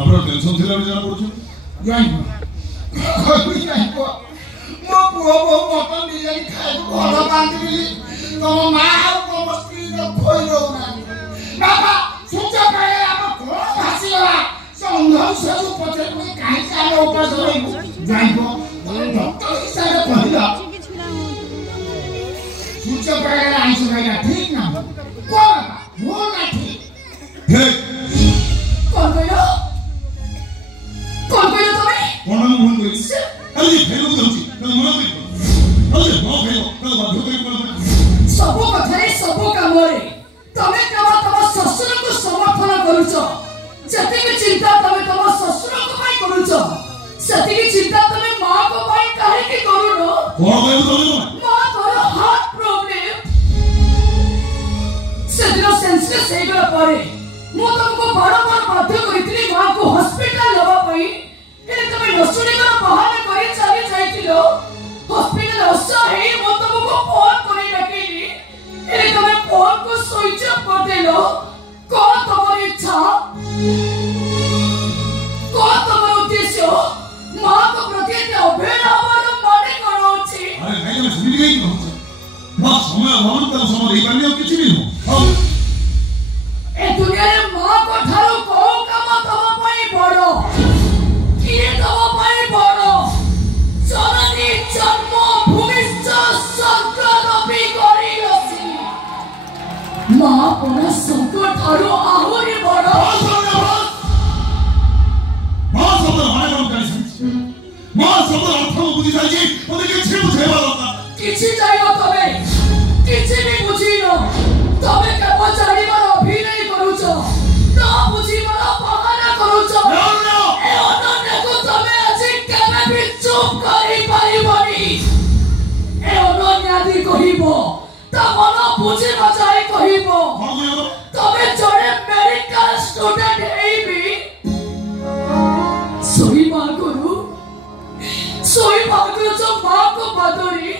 আপনার টেনশন ছিল আমি জানা পড়ছি জানি জানিব মো পুଅ ବୋଉ ମଟନ ବିରିୟାନୀ ଖାଇବାକୁ ଭଲ ପାଆନ୍ତି ବୋଲି ତମ ମା ଆଉ ତମ ସ୍ତ୍ରୀ ଖୋଇ ଦଉନାହାନ୍ତି ବାବା ସୂର୍ଯ୍ୟ ପାଇଲେ ଆମ କଣ ଭାସିଗଲା ସେ ଅନ୍ଧବିଶ୍ୱାସ ପଛରେ କାହିଁକି ଆମେ ଉପାସ ରହିବୁ ଜାଣିବ ଡକ୍ଟର ହିସାବରେ କହିଲ ସୂର୍ଯ୍ୟ ପାଇଲେ ଆଇଁଷ ଖାଇବା ଠିକ ନା କଣ ଭୁଲ ନା ଠିକ କଣ କହିଲ ତମେ କଣ ଭୁଲ କରିଛି ଖାଲି ଫେରକୁ ଯାଉଛି ମନା କରିବ ଖାଲି ନ ଫେର ବାଧ୍ୟ କରି ସବୁ କଥାରେ ସବୁ କାମରେ ତମେ କେବଳ ତମ ଶ୍ୱଶୁରଙ୍କୁ ସମର୍ଥନ କରୁଛ ଯେତିକି ଚିନ୍ତା ତମେ ତମ ଶ୍ୱଶୁରଙ୍କ ପାଇଁ କରୁଛ ସେତିକି ଚିନ୍ତା ତମେ ମାଙ୍କ ପାଇଁ କାହିଁକି କରୁନ ମାଙ୍କର ହାର୍ଟ ପ୍ରୋବ୍ଲେମ ସେଦିନ ସେନ୍ସଲେସ୍ ହେଇଗଲା ପରେ ମୁଁ ତମକୁ ବାରମ୍ବାର ବାଧ୍ୟ କରିଥିଲି ମାଙ୍କୁ ହସ୍ପିଟାଲ ନେବା ପାଇଁ ହେଲେ ତମେ ନଶୁଣିବାର ବାହାନା କରି ଚାଲି ଯାଇଥିଲ ହସ୍ପିଟାଲ ଅସା ହେଇ ମୁଁ ତମକୁ ଫୋନ କରି ଡାକିଲି ହେଲେ ତମେ ଫୋନକୁ ସୁଇଚ୍ ଅଫ୍ କରିଦେଲ କଣ ତମର ଇଚ୍ଛା କଣ ତମର ଉଦ୍ଦେଶ୍ୟ ମାଙ୍କ ପ୍ରତି ଏତେ ଅବହେଳା ହବାର ମାନେ କଣ ଅଛି ସମୟ ଅଭାବରୁ ତାର ସମୟ ଦେଇପାରିନି ଆଉ କିଛି ବି ନୁହଁ ଏ ଦୁନିଆରେ ମାଙ୍କ ଠାରୁ କୋଉ କାମ ତମ ପାଇଁ ବଡ କିଏ ତମ ପାଇଁ ବଡ ଜନନୀ ଜନ୍ମ ଭୂମିଶ୍ଚ ସ୍ୱର୍ଗଲୋପୀ କରିଅଛି ମା ପରା ସ୍ୱର୍ଗ ଠାରୁ ଆହୁରି ବଡ ମା ଶବ୍ଦ ମାନେ କଣ ଜାଣିଛନ୍ତି ମା ଶବ୍ଦ ଅର୍ଥ ବୁଝି ଯାଇଛି ମୋତେ କିଛି ବୁଝେଇବା ଦରକାର କିଛି ଜାଣିବ ତମେ କିଛି ବି ବୁଝିନ ତମେ କେବଳ ଜାଣିବାର ଅଭିନୟ କରୁଛ ନ ବୁଝିବାର ବାହାନା କରୁଛ ଏ ଅନନ୍ୟାକୁ ତମେ ଆଜି କେବେ ବି ଚୁପ୍ କରିପାରିବନି ଏ ଅନନ୍ୟାଦି କହିବ ତା ମନ ବୁଝିବା ଯାଏ କହିବ ତମେ ଜଣେ ମେଡିକାଲ ଷ୍ଟୁଡେଣ୍ଟ ହେଇବି ଶୋଇବା ଆଗରୁ ଯୋଉ ମାଙ୍କ ପାଦରେ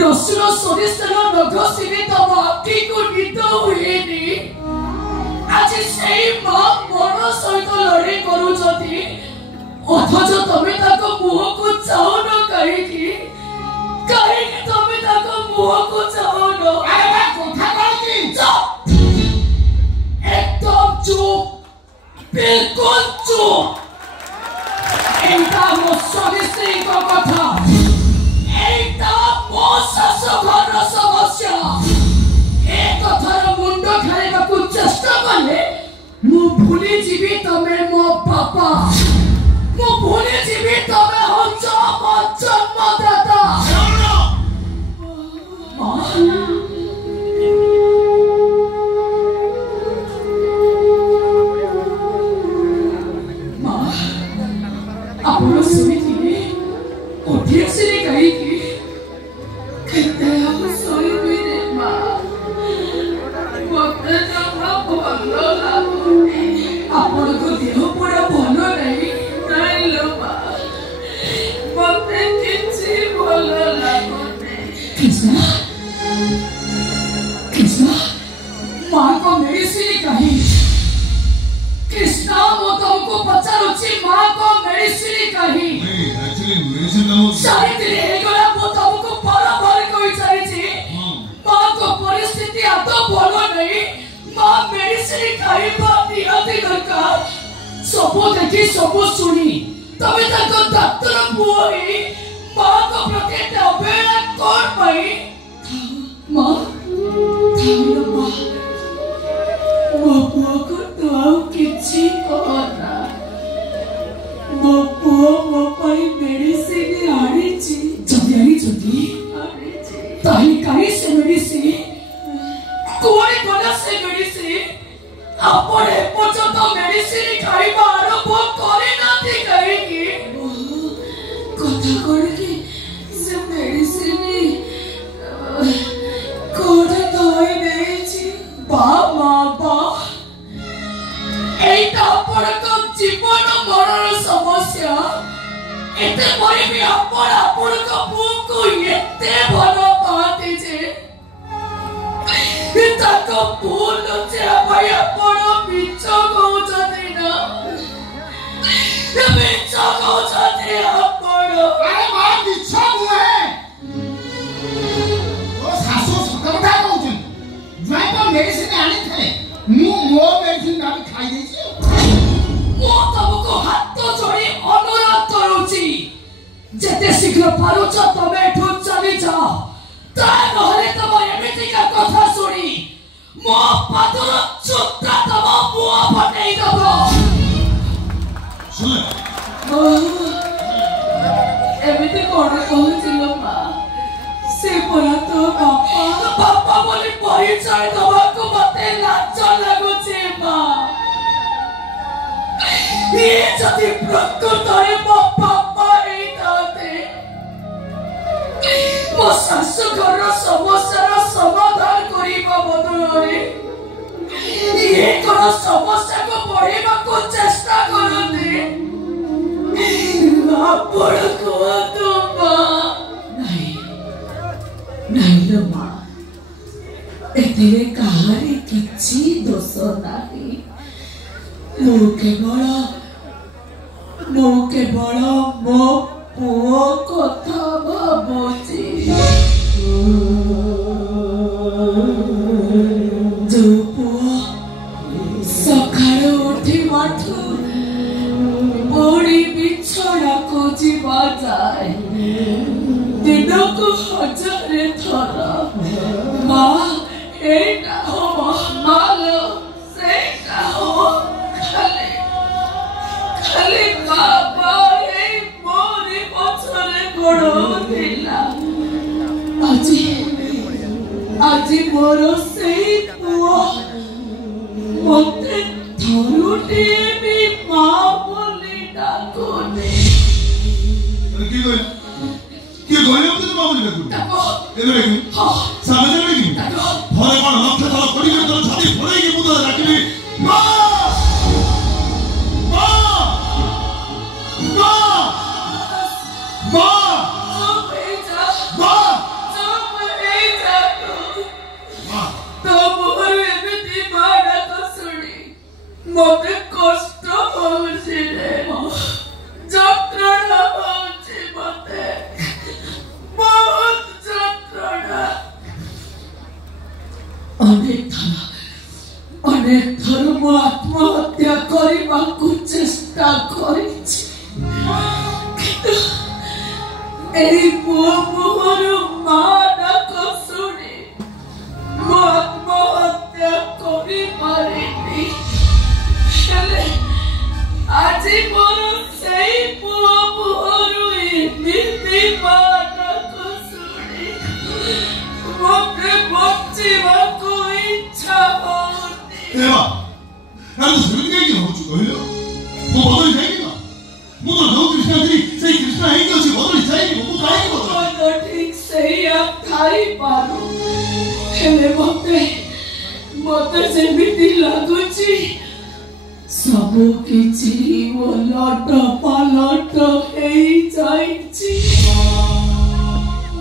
ରସୁଣ ସୋରିଷର ନଘସିଲେ ତମ ଆଖିକୁ ନିଦ ହୁଏନି ଆଜି ସେଇ ମା ମନ ସହିତ ଲଢେଇ କରୁଛନ୍ତି ଅଥଚ ତମେ ତାଙ୍କ ମୁହଁକୁ ଚାହୁଁନ କାହିଁକି କାହିଁକି ତମେ ତାଙ୍କ ମୁହଁକୁ ଚାହୁଁନ କଥା କହୁଛି ଏକଦମ ଚୁପ୍ ବିଲକୁଲ ଚୁପ୍ ଏଇଟା ମୋ ସ୍ୱାମୀ ସ୍ତ୍ରୀଙ୍କ କଥା ଏଇଟା ମୋ ଶାଶୁଘରର ସମସ୍ୟା ଏ କଥାର ମୁଣ୍ଡ ଖାଇବାକୁ ଚେଷ୍ଟା କଲେ ମୁଁ ଭୁଲିଯିବି ତମେ ମୋ ବାପା ମୁଁ ଭୁଲିଯିବି ତମେ ହଉଛ ମୋ ଜନ୍ମଦାତା ଆପଣ ଶୁଣିଥିଲେ ଓଠିଆସିଲେ କାହିଁକି କେତେ ଆଉ ଶୋଇବିରେ ମା ମତେ ଜମା ଭଲ ଲାଗୁନି ଆପଣଙ୍କ ଦେହ ପୁରା ଭଲ ନାହିଁ ନାଇଁଲୋ ମା ମତେ କିଛି ଭଲ ଲାଗୁନି କୃଷ୍ଣ ମାଙ୍କ ମେଡିସିନ କାହିଁ कृष्णा वो तुमको पचारुची माँ को मेडिसिन कही नहीं एक्चुअली मेडिसिन तो सारी तेरे हेगला वो तुमको बराबर कोई चाहिए माँ को परिस्थिति आतो बोलो नहीं माँ मेडिसिन कही बात निहाती दरकार सबो देखी सबो सुनी तबे तक डॉक्टर बुआई माँ को प्रति अवहेला कौन पाई माँ ମୋ ପୁଅକୁ ତୁ ଆଉ କିଛି କହନା ମୋ ପୁଅ ମୋ ପାଇଁ ମେଡିସିନ ଆଣିଛି ଯଦି ଆଣିଛନ୍ତି ତାହେଲେ କାହିଁ ସେ ମେଡିସିନ କୁଆଡ଼େ ଗଲା ସେ ମେଡିସିନ ଆପଣ ଏପର୍ଯ୍ୟନ୍ତ ମେଡିସିନ ଖାଇବା ଆରମ୍ଭ କରିନାହାନ୍ତି କାହିଁକି କଥା କଣ କି ସେ ମେଡିସିନ କୋଉଠି ଥୋଇ ଦେଇଛି ବାବା এইটা আপনার জীবন মরণ সমস্যা এতে পরে भी আপনার আপনার পুଅକୁ এতে ভাল পাতে যে তাকে ভুল লুচিয়া ভাই ଆପଣ ମିଛ କହୁଛନ୍ତି ନା ମୋ ମେଡିସିନ ଭାବି ଖାଇଦେଇଛି। ମୁଁ ତମକୁ ହାତ ଯୋଡ଼ି ଅନୁରୋଧ କରୁଛି ଯେତେ ଶୀଘ୍ର ପାରୁଛ ତମେ ଏଠୁ ଚାଲିଯାଅ ତା ନହେଲେ ତମ ଏମିତିକା କଥା ଶୁଣି ମୋ ପାଦର ଜୋତା ତମ ମୁହଁ ଫଟେଇ ଦବ। ଏମିତି କଣ କହୁଥିଲ ମା? ସେ ପରା ତୋ ବାପା ବୋଲି ପରିଚୟ ଦବାକୁ ମତେ ଲାଜ ଲାଗୁଛି ମା। ଇଏ ଯଦି ପ୍ରକୃତରେ ମୋ ବାପା ହେଇଥାନ୍ତେ ମୋ ଶାଶୁଘରର ସମସ୍ୟାର ସମାଧାନ କରିବା ବଦଳରେ ଇଏ କଣ ସମସ୍ୟାକୁ ବଢେଇବାକୁ ଚେଷ୍ଟା କରନ୍ତି? ଆପଣ କୁହନ୍ତୁ ମା। ନାଇଁ ମା, ଏଥିରେ କାହାରି କିଛି ଦୋଷ ନାହିଁ। ମୁଁ କେବଳ ମୋ ପୁଅ କଥା ଭାବୁଛି। ଯୋଉ ପୁଅ ସକାଳୁ ଉଠିବାଠୁ ପୁଣି ବିଛଣାକୁ ଯିବା ଯାଏ ଦିନକୁ 1000 ଥର ମା ଏଇଟା ହବ, ମାଲୋ ସେଇଟା ହବ, ଖାଲି ବାବା ଏଇ ମୋରି ପଛରେ ଗୋଡ଼ଉଥିଲା। ଆଜି ମୋର ସେଇ ପୁଅ ମତେ ଥରୁଟିଏ ବି ମା ବୋଲି ଡାକୁନି। କିଏ କହିଲେ ମତେ ମା ବୋଲି ଡାକୁନି? ଏବେ ଡାକିବି ସାଙ୍ଗେ ଡାକିବି ଘରେ କଣ ଲକ୍ଷ ଥର ପଡ଼ିକି ତୋର ଛାତି ଫୋଡ଼େଇକି ମୁଁ ତ ଡାକିବି ମା ମା ମା ମା ମତେ କଷ୍ଟ ହଉଛି ରେ, ଯନ୍ତ୍ରଣା ହଉଛି, ମତେ ବହୁତ ଯନ୍ତ୍ରଣା। ଅନେକ ଥର ମୁଁ ଆତ୍ମହତ୍ୟା କରିବାକୁ ଚେଷ୍ଟା କରିଛି, କିନ୍ତୁ ଏଇ ପୁଅ ମୁହଁରୁ ମା ଡାକ ଶୁଣି ମୁଁ ଆତ୍ମହତ୍ୟା କରିପାରିନି। ହେଲେ ଆଜି ମୋର ସେଇ ପୁଅ ମୁହଁରୁ ଏମିତି ମା ଡାକ ଶୁଣି ମତେ ବଞ୍ଚିବାକୁ ଇଚ୍ଛା ହଉନି। ସେମିତି କାହିଁକି ଭାବୁଛୁ କହିଲ? ମୁଁ ବଦଳି ଯାଇକି ନା, ମୁଁ ତ ଯୋଉ କୃଷ୍ଣ ଥିଲି ସେଇ କୃଷ୍ଣ ହେଇକି ଅଛି, ବଦଳି ଯାଇନି। ମୁଁ କାହିଁକି ବଦଳି? ଠିକ ସେଇଆ ଥାଇପାରୁ, ହେଲେ ମତେ ସେମିତି ଲାଗୁଛି ସବୁ କିଛି ଓଲଟ ପାଲଟ ହେଇଯାଇଛି।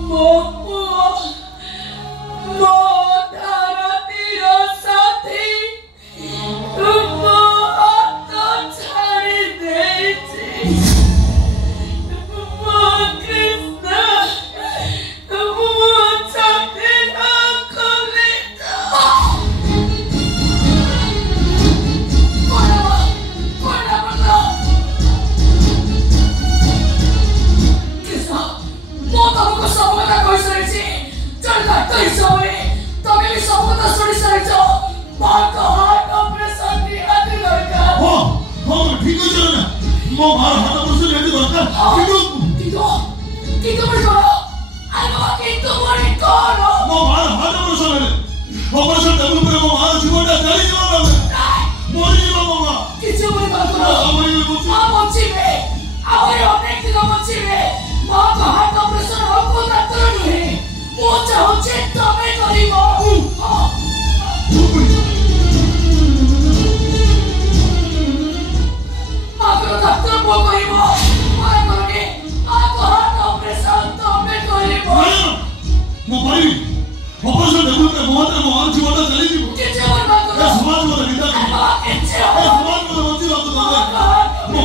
ମୋ ପୁଅ ମୋ ଧରତୀର ସାଥୀ ମୋ ହାତ ଛାଡ଼ି ଦେଇଛି। ମୋ କୃଷ୍ଣ ମୋ ଛାତି ଖୋଲି ମୋ ମାର ହାତ ପଡ଼ିଛି ନିହାତି ଦରକାର, କିନ୍ତୁ ମୋ ମାର ହାତ ଅପରେସନ ହେଲେ ଅପରେସନ ଟେବୁଲ ଉପରେ ମୋ ମାର ଜୀବନଟା ଚାଲିଯିବ, ମରିଯିବ ମୋ ମା। କିଛି ବଞ୍ଚିବେ, ଆହୁରି ଅନେକ ଦିନ ବଞ୍ଚିବେ। ମାଙ୍କ ହାତ ଅପରେସନ ହବ ଡାକ୍ତର ନୁହେଁ, ମୁଁ ଚାହୁଁଛି ତମେ କରିବ। ମାଙ୍କର ଡାକ୍ତର ପୁଅ କରିବ, ମାଙ୍କ ହାତ ଅପରେସନ ତମେ କରିବ। ମୁଁ କରିବି ଅପରେସନ ଟେବୁଲ ଉପରେ ମୋ ହାତରେ ମୋ ମାର ଜୀବନଟା ଚାଲିଯିବ। କିଛି ସମାଜ ମତେ ନିନ୍ଦା ସମାଜ ମତେ ବଞ୍ଚିବାକୁ ଦରକାର। ମୁଁ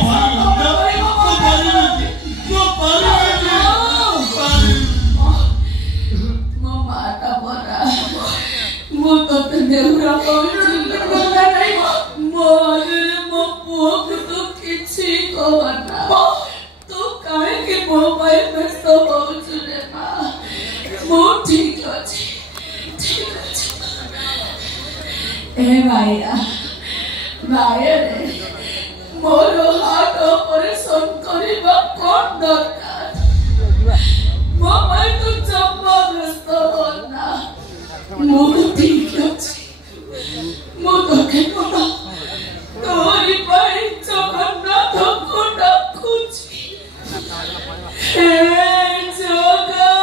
ମୋ ମାଟା ପରା ମୁଁ ତତେ ଦେଉରା କହୁଛି मुझे तो किसी को बना तू काहे के मोबाइल में तो पहुंचने मां मो ठीक अछि ए भाईया रे मोर हाथ ऑपरेशन करिबा कोन दरकार मोबाइल तो जबरदस्त बना मो ठीक अछि मो तो के कोना तोरी पाई जगन्नाथ को डाकुची हे जगा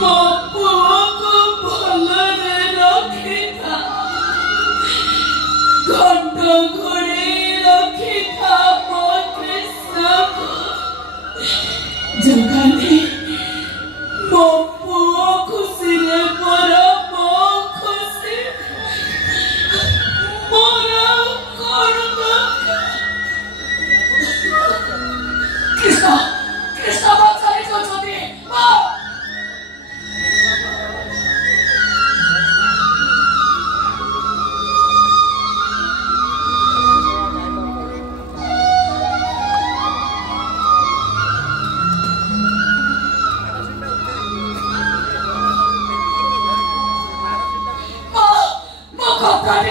मो पुआ को भलरे रखिता घंटो घड़ी रखिता मो कृष्ण को जगानी मो पुआ खुशी रे परा मो खुशी मोरा करना कृष्ण बचाई को छोटी मां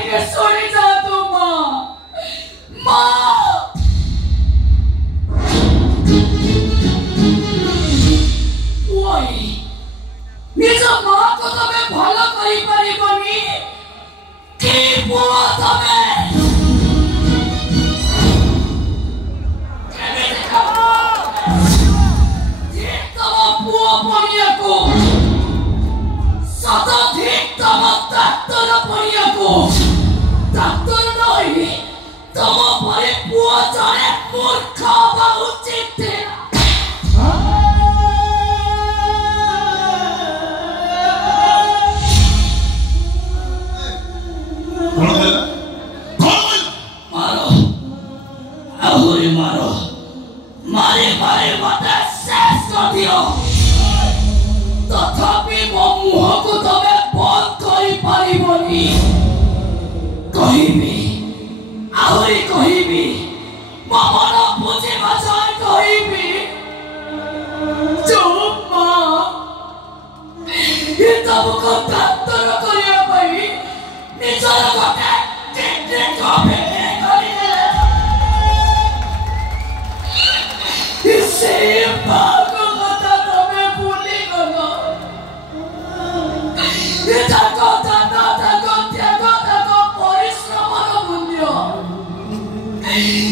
के सोने जा तू मां ओए निज मां को तमे भलो करि परिबनी के पुआ तमे ये तम पुआ पनिया को सदा ठीक तम डाक्टर पनिया को डाक्टर नहीं तम परे पुआ जाने मूर्ख हवा उचित तेरा मारो आहुरी मारो मारे मारे मत शेष कर दियो तथापि मो मुह को तमे बंद करि परिबनी कहिबी आहुरी कहिबी मो मन बुझे बचाई कहिबी चुप मां ये तमको डाक्टर करिया पई निजर गटे किडनी को फेले करि दे इसे भागो कथा तमे भूली गलो ये ताको ताना ताको त्यागो ताको परिश्रम रो मूल्य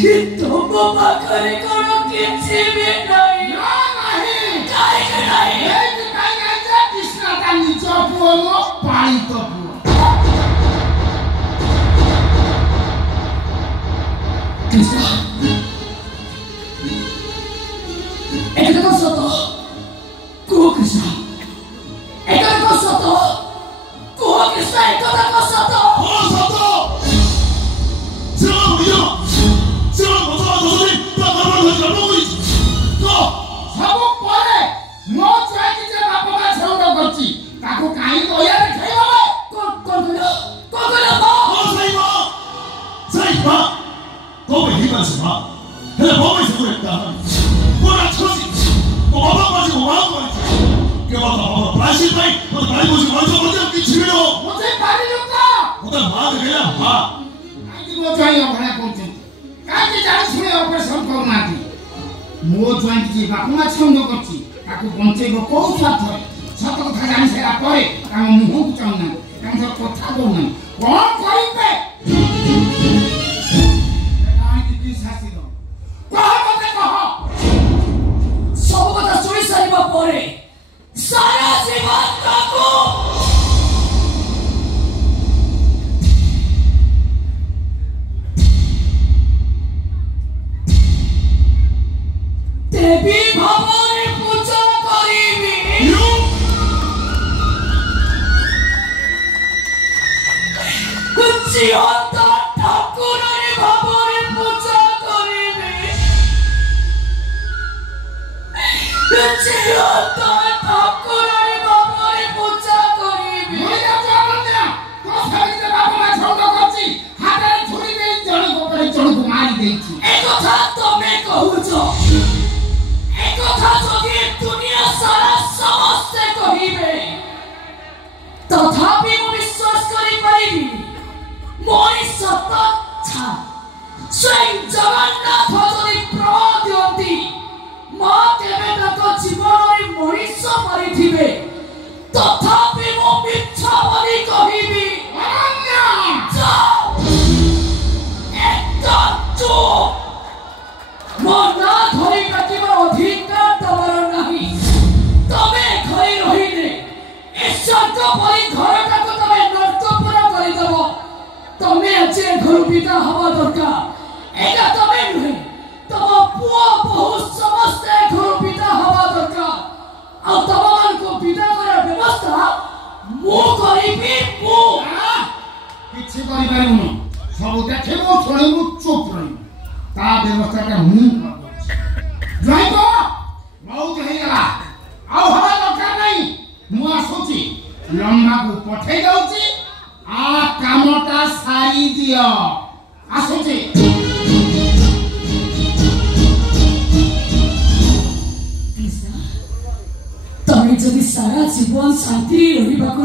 ये तुमको पाखरे करो किछि भी नहीं काहे नहीं ए काहे जा कृष्ण का निज पुओ मो पालित पुओ कृष्ण एकटा को सतो को कृष्ण एकटा को सतो को कृष्ण एकटा को सतो सब परे मो चाहि जे बाप मा छौड करछि ताको काई कोया रे खेबे कोन मां मुझे पारी लुका आदि मो चाहि अभरा करछि काई जानि सुने ऑपरेशन करनाथि मो जॉइंट जी बाप मा छौड करछि ताको बंचेबो को स्वार्थ सत कथा जानि सेरा परे ताम मुह को चाउना ताम कथा बोलना कोन करिबे सब कथा सुनी सारिबा परे सारा जीवन ताको देवी भावरे पूजा करिबी जीवंत ठाकुररे भावरे पूजा करिबी जीवंत ठाकुररे भावरे पूजा करिबी मोया जान ଦେଇଛି। একথা তুমি কহুছ, একথা যদি দুনিয়া সারা সমস্তে কহিবে তথাপি মু বিশ্বাস করি পারিবি মনিষ তথা স্বয়ং জগন্নাথ যদি প্রমাণ দিয়ন্তি মা কেবে তাଙ୍କ জীবନରେ মଣିଷ মରିଥିବେ তথাপি মু মিথ্য ବୋଲି କହିବି। ମୋ ନାଁ ଧରି ଡାକିବାର ଅଧିକାର ତମର ନାହିଁ। ତମେ ଘରେ ରହିଲେ ଏ ସ୍ୱର୍ଗ ପରି ଘରଟାକୁ ତମେ ନର୍କପୁର କରିଦେବ। ତମେ ଆଜି ଏ ଘରୁ ବିଦା ହବା ଦରକାର। ଏଇଟା ତମେ ନୁହେଁ, ତମ ପୁଅ ବୋହୂ ସମସ୍ତେ ଏ ଘରୁ ବିଦା ହବା ଦରକାର। ଆଉ ତମମାନଙ୍କୁ ବିଦା କରିବାର ବ୍ୟବସ୍ଥା ମୁଁ କରିବି। ମୁଁ କିଛି କରିପାରିବୁନି, ସବୁ ଦେଖିବୁ ଶୁଣିବୁ ଚୁପ୍ ରହିବୁ। ତା ବ୍ୟବସ୍ଥାଟା ମୁଁ କରିଦେଉଛି। ବହୁତ ହେଇଗଲା, ଆଉ ହବା ଦରକାର ନାହିଁ। ମୁଁ ଆସୁଛି, ଲମ୍ବାକୁ ପଠେଇ ଦଉଛି। ଆ କାମଟା ସାରି ଦିଅ। ଆସୁଛି। ତମେ ଯଦି ସାରା ଜୀବନ ଶାନ୍ତିରେ ରହିବାକୁ